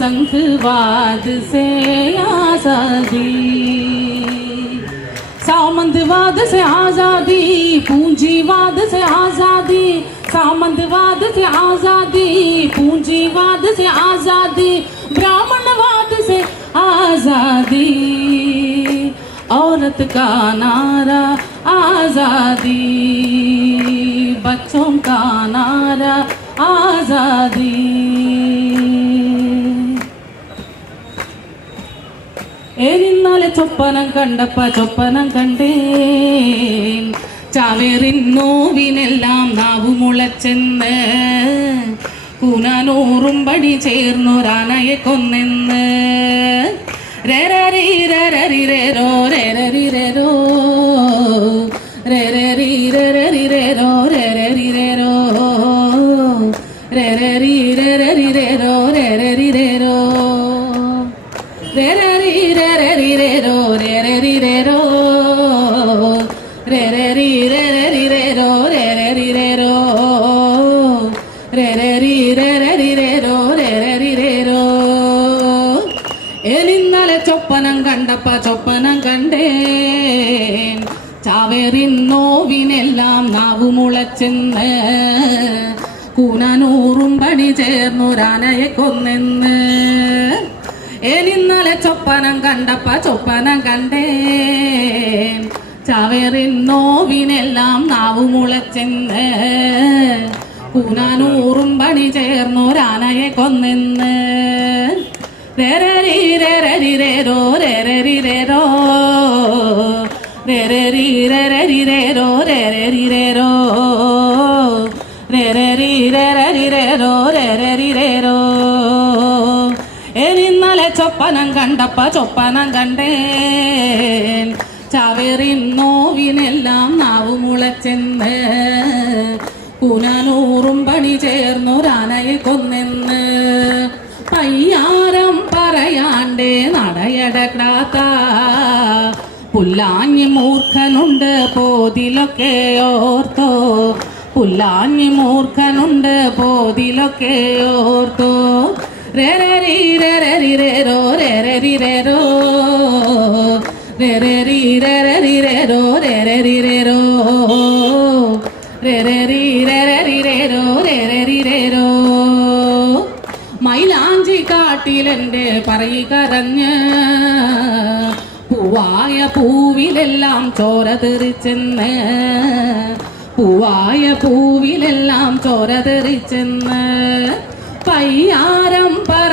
संघवाद से आज़ादी। सामंतवाद से आज़ादी, पूंजीवाद से आज़ादी, सामंतवाद से आज़ादी, पूंजीवाद से आज़ादी, ब्राह्मणवाद से आज़ादी। औरत का नारा आज़ादी, बच्चों का नारा आज़ादी। ഏനിന്നാലെ ചൊപ്പനം കണ്ടപ്പ ചൊപ്പനം കണ്ടേ ചാവേറിൻ നോവിനെല്ലാം നാവു മുളച്ചെന്ന് കൂനാനൂറും പടി ചേർന്നൊരാനയെ കൊന്നെന്ന്. എനിന്നലെ ചൊപ്പനം കണ്ടപ്പ ചൊപ്പനം കണ്ടേ ചാവേറിൻ നോവിനെല്ലാം നാവു മുളച്ചെന്ന് കൂനനൂറും പണി ചേർന്നൊരാനയെ കൊന്നെന്ന് എനിന്നലെ ചൊപ്പനം കണ്ടപ്പ ചൊപ്പനം കണ്ടേ. ചാവേറിൻ നോവിനെല്ലാം നാവു മുളച്ചെന്ന്. കൂനാനൂറും പണി ചേർന്നൊരാനയെ കൊന്നെന്ന്. രരരീരരരിരരോ രരരിരരോ രരരീരരരിരരോ ചൊപ്പനം കണ്ടപ്പ ചൊപ്പനം കണ്ടേ ചാവേറിൻ നോവിനെല്ലാം നാവു മുളച്ചെന്ന്. കുനൂറും പണി ചേർന്നൊരാനയെ കൊന്നെന്ന്. പയ്യാരം പറയാണ്ടേ നടയടക്കാത്ത. പുല്ലാഞ്ഞി മൂർഖനുണ്ട് പോതിലൊക്കെ ഓർത്തോ. പുല്ലാഞ്ഞി മൂർഖനുണ്ട് പോതിലൊക്കെ ഓർത്തോ. മൈലാഞ്ചി കാട്ടിലെന്റെ പറയികരഞ്ഞ് പൂവായ പൂവിലെല്ലാം ചോര തെറിച്ചെന്ന്. പൂവായ പൂവിലെല്ലാം ചോര തെറിച്ചെന്ന്. പയ്യാരം പറയാ